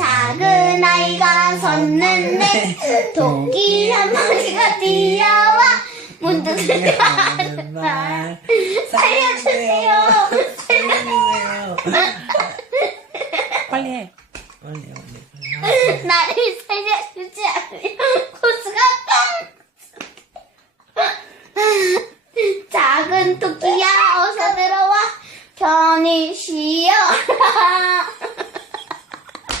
작은 아이가 섰는데 토끼 한 마리가 뛰어와 문득 하는 말 살려주세요. 살려주세요. 빨리 해. 빨리. 나를 살려주지 않으면 고수가 뻥. 작은 토끼야 어서 들어와 편히 쉬어라.